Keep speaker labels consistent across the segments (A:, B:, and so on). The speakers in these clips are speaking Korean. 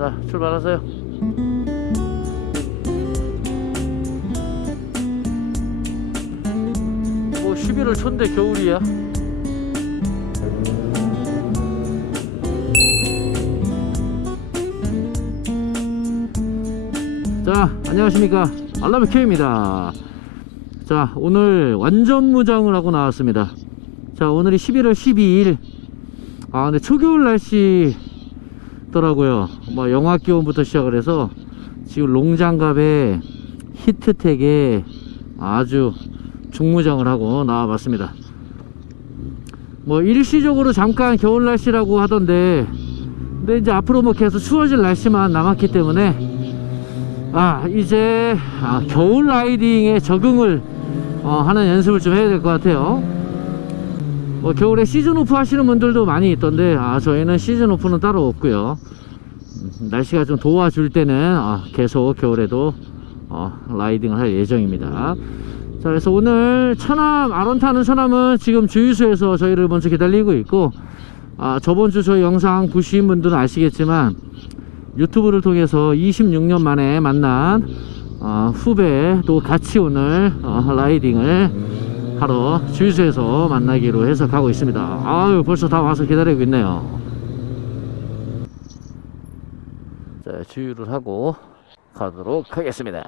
A: 자, 출발하세요. 뭐 11월 초인데 겨울이야. 자, 안녕하십니까. 알라메 K입니다. 자, 오늘 완전 무장을 하고 나왔습니다. 자, 오늘이 11월 12일. 아, 근데 초겨울 날씨 더라고요. 뭐, 영하 기온부터 시작을 해서 지금 롱장갑에 히트텍에 아주 중무장을 하고 나와봤습니다. 뭐, 일시적으로 잠깐 겨울 날씨라고 하던데, 근데 이제 앞으로 뭐 계속 추워질 날씨만 남았기 때문에 아 이제 아, 겨울 라이딩에 적응을 어, 하는 연습을 좀 해야 될 것 같아요 뭐 겨울에 시즌 오프 하시는 분들도 많이 있던데 아 저희는 시즌 오프는 따로 없고요. 음, 날씨가 좀 도와줄 때는 아, 계속 겨울에도 어, 라이딩을 할 예정입니다. 자 그래서 오늘 천암 아론 타는 천암은 지금 주유소에서 저희를 먼저 기다리고 있고 아, 저번 주 저희 영상 보신 분들은 아시겠지만 유튜브를 통해서 26년 만에 만난 어, 후배도 같이 오늘 어, 라이딩을 하러 주유소에서 만나기로 해서 가고 있습니다. 아유 벌써 다 와서 기다리고 있네요. 자 주유를 하고 가도록 하겠습니다.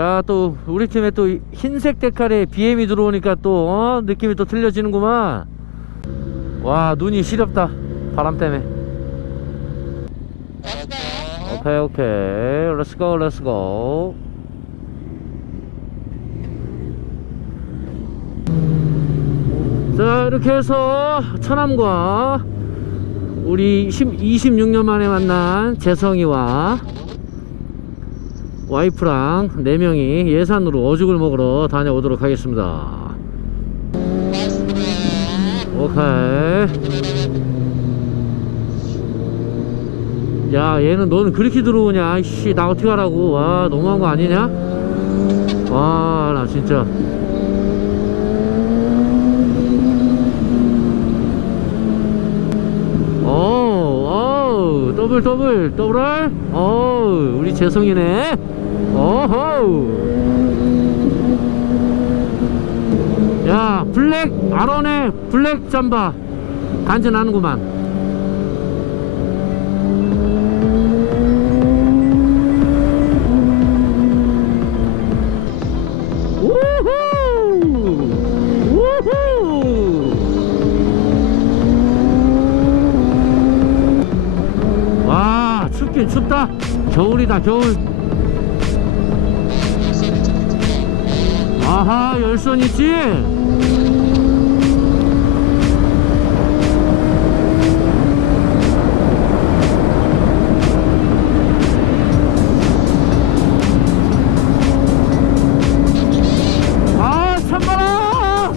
A: 야 또 우리 팀에 또 흰색 데칼에 BM이 들어오니까 또 어? 느낌이 또 틀려지는구만. 와 눈이 시렵다. 바람 때문에. 오케이 오케이. 렛츠고 렛츠고 자 이렇게 해서 천암과 우리 26년 만에 만난 재성이와 와이프랑 4명이 예산으로 어죽을 먹으러 다녀오도록 하겠습니다. 오케이. 야 얘는 너는 그렇게 들어오냐? 이씨 나 어떻게 하라고? 와 너무한 거 아니냐? 와 나 진짜. 어우 어우 더블 더블 더블 어우 우리 재성이네 어허우 야 블랙 아론의 블랙 잠바. 간지나는구만. 춥긴 춥다. 겨울이다 겨울 아하 열선 있지 아 참말아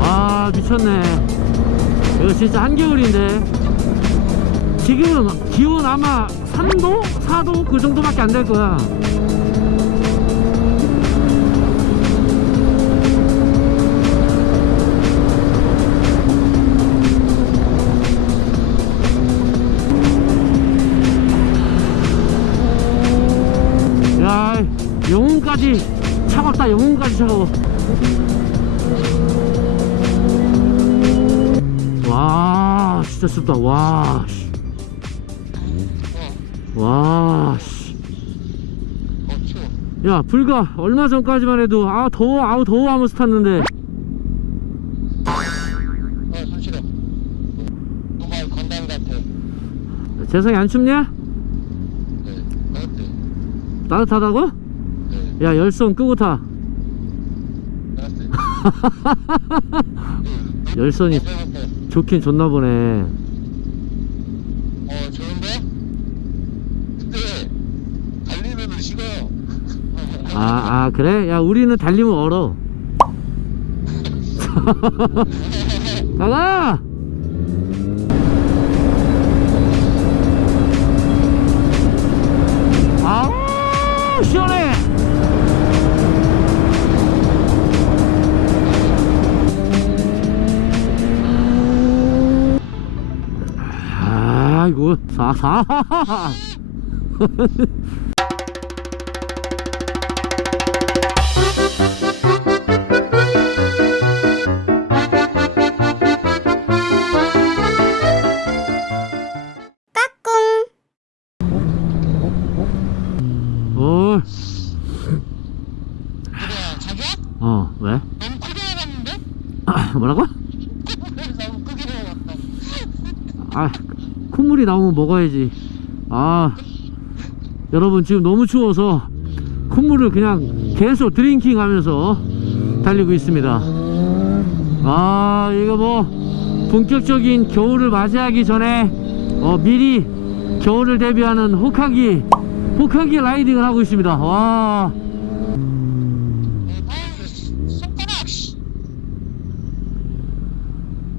A: 아 미쳤네 이거 진짜 한겨울인데 지금 기온 아마 3도? 4도? 그 정도밖에 안 될 거야 야 차가워 와 진짜 춥다 와 씨. 와 씨. 야 불과 얼마 전까지만 해도 아 더워 아우 더워 하면서 탔는데
B: 아. 누가 건담 같아.
A: 재성이 안 춥냐?
B: 네. 어때?
A: 따뜻하다고?
B: 네.
A: 야 열선 끄고 타. 열선이
B: 아,
A: 좋긴 좋나 보네.
B: 어 좋은데? 근데 달리면은 식어요.
A: 아, 아 그래? 야 우리는 달리면 얼어. 가가! 아 시원해! 고 사사 어,
B: 그래 자기야?
A: 어, 왜?
B: 너무 크게 먹었는데?
A: 뭐라고?
B: 너무 크게 먹었다
A: 아, 콧물이 나오면 먹어야지. 아, 여러분 지금 너무 추워서 콧물을 그냥 계속 드링킹 하면서 달리고 있습니다. 아, 이거 뭐 본격적인 겨울을 맞이하기 전에 어, 미리 겨울을 대비하는 혹하기, 혹하기 라이딩을 하고 있습니다. 와,
B: 아유 손가락 씨.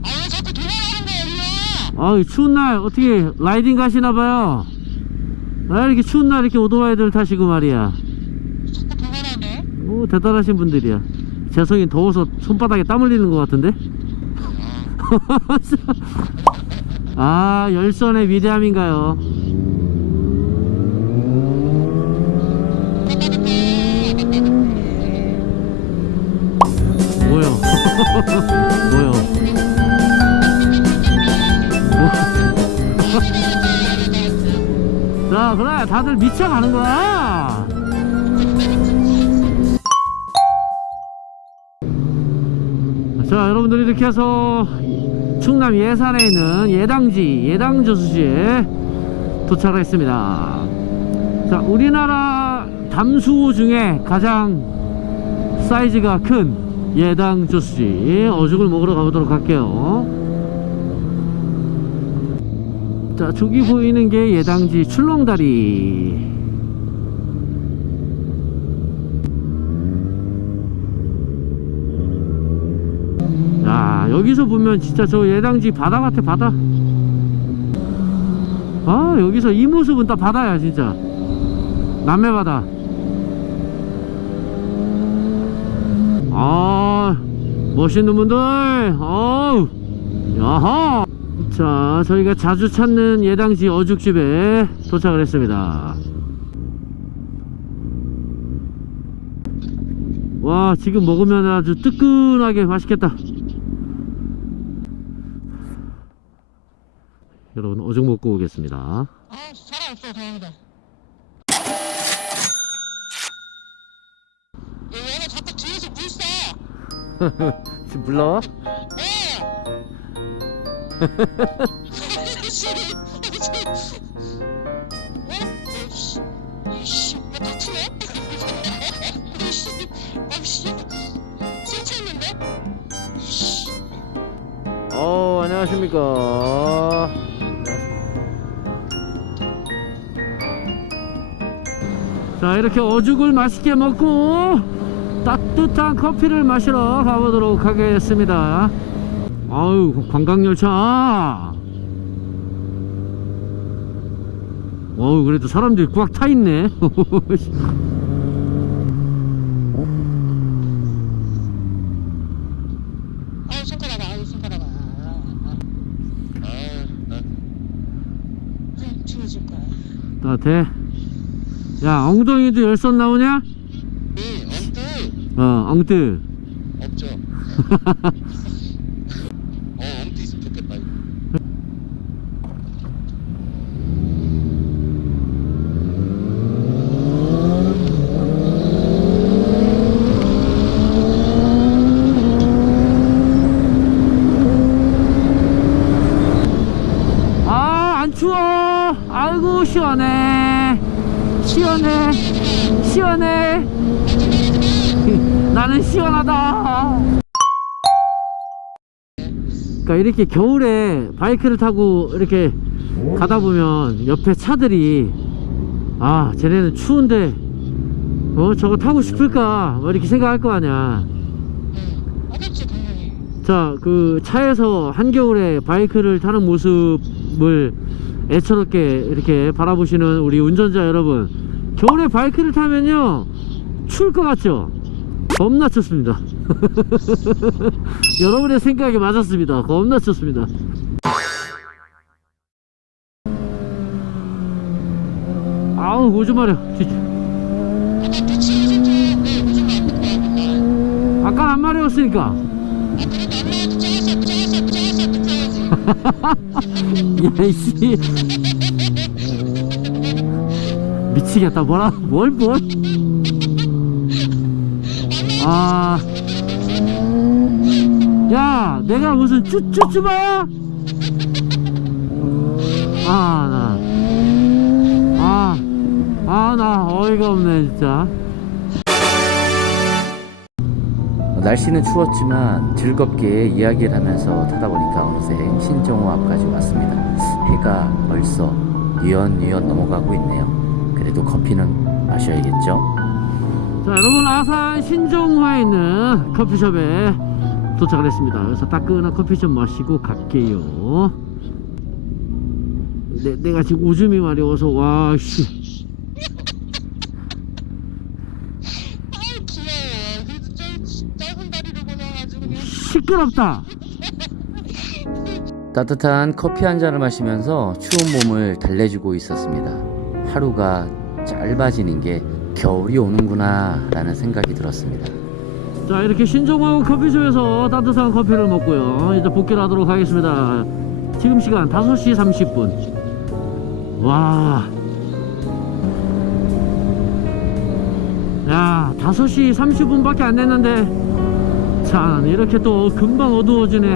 B: 아왜 자꾸 도망가는 거야 우리야
A: 아, 추운 날 어떻게 라이딩 가시나봐요. 아, 이렇게 추운 날 이렇게 오토바이들 타시고 말이야.
B: 도망가네
A: 오 대단하신 분들이야 재성이 더워서 손바닥에 땀 흘리는 것 같은데 아 열선의 위대함인가요 뭐요 뭐요 뭐. 자 그래. 다들 미쳐가는 거야. 자 여러분들 이렇게 해서 충남 예산에 있는 예당지 예당저수지에 도착을 했습니다. 자 우리나라 담수 중에 가장 사이즈가 큰 예당저수지. 어죽을 먹으러 가보도록 할게요 자 저기 보이는 게 예당지 출렁다리. 야 여기서 보면 진짜 저 예당지 바다 같아 바다. 아 여기서 이 모습은 딱 바다야 진짜. 남해바다. 아 멋있는 분들. 어우. 야하 자 저희가 자주 찾는 예당지 어죽집에 도착을 했습니다. 와 지금 먹으면 아주 뜨끈하게 맛있겠다. 여러분 어죽 먹고 오겠습니다.
B: 아 없어 다행이다. 얘 얘가 자꾸 뒤에서 불써.
A: 지금 불러?
B: 다치네?
A: 어 안녕하십니까. 자 이렇게 어죽을 맛있게 먹고 따뜻한 커피를 마시러 가보도록 하겠습니다 아유 관광열차 어우 그래도 사람들이 꽉 타있네. 네. 따뜻해 야 엉덩이도 열선 나오냐?
B: 이 엉뚱
A: 어 엉뜨
B: 없죠. 어 엉뚱 있으면 좋겠다. 이거.
A: 아, 안 추워. 시원해. 시원해. 시원해. 나는 시원하다. 그러니까 이렇게 겨울에 바이크를 타고 이렇게 가다 보면 옆에 차들이 아, 쟤네는 추운데 어, 저거 타고 싶을까? 뭐 이렇게 생각할 거 아니야. 자, 그 차에서 한겨울에 바이크를 타는 모습을 애처롭게 이렇게 바라보시는 우리 운전자 여러분 겨울에 바이크를 타면요 추울 것 같죠? 겁나 춥습니다. 여러분의 생각이 맞았습니다. 겁나 춥습니다. 아우 오줌 마려.
B: 아까 안
A: 마려웠으니까. 미치겠다 뭐라 뭘 뭘 아. 야, 내가 무슨 쭈쭈쭈바야? 아, 나. 아, 아, 나 어이가 없네, 진짜.
C: 날씨는 추웠지만 즐겁게 이야기를 하면서 타다 보니까 어느새 신정호 앞까지 왔습니다. 해가 벌써 뉘엿뉘엿 넘어가고 있네요. 그래도 커피는 마셔야겠죠?
A: 자, 여러분, 아산 신정화에 있는 커피숍에 도착을 했습니다. 그래서 따끈한 커피 좀 마시고 갈게요. 내, 내가 지금 오줌이 마려워서, 와, 씨.
B: 아우 귀여워 그래도 좀 짧은 다리를 걸어가지고 그냥
A: 시끄럽다.
C: 따뜻한 커피 한 잔을 마시면서 추운 몸을 달래주고 있었습니다. 하루가 짧아지는 게 겨울이 오는구나 라는 생각이 들었습니다.
A: 자 이렇게 신종호 커피숍에서 따뜻한 커피를 먹고요 이제 복귀를 하도록 하겠습니다 지금 시간 5시 30분 와 야, 5시 30분밖에 안 됐는데 참 이렇게 또 금방 어두워지네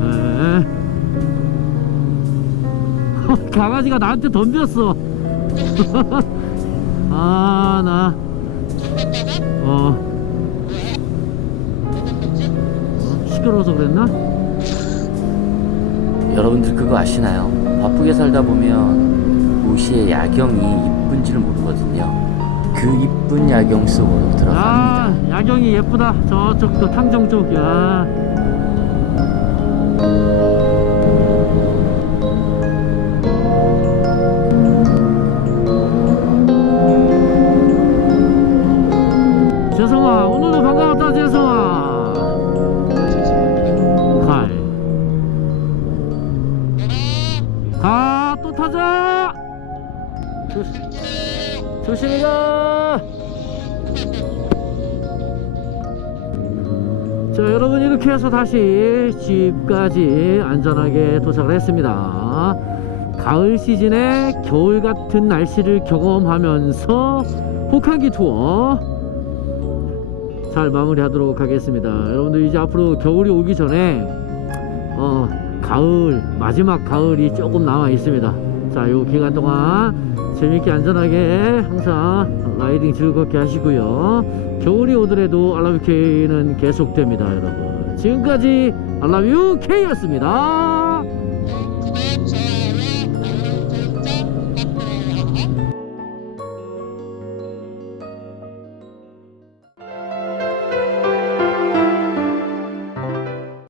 A: 네. 강아지가 나한테 덤볐어 아, 나. 어. 어, 시끄러워서 그랬나?
C: 여러분들 그거 아시나요? 바쁘게 살다 보면 도시의 야경이 이쁜지를 모르거든요. 그 이쁜 야경 속으로 들어갑니다.
A: 아, 야경이 예쁘다. 저쪽도 탕정 쪽. 야. 재성아, 오늘 조심히 가. 자 여러분 이렇게 해서 다시 집까지 안전하게 도착을 했습니다. 가을 시즌에 겨울 같은 날씨를 경험하면서 혹한기 투어 잘 마무리하도록 하겠습니다. 여러분들 이제 앞으로 겨울이 오기 전에 어 가을 마지막 가을이 조금 남아 있습니다. 자 요 기간 동안 재밌게 안전하게 항상 라이딩 즐겁게 하시고요. 겨울이 오더라도 알라뷰 K는 계속됩니다 여러분. 지금까지 알라뷰 K였습니다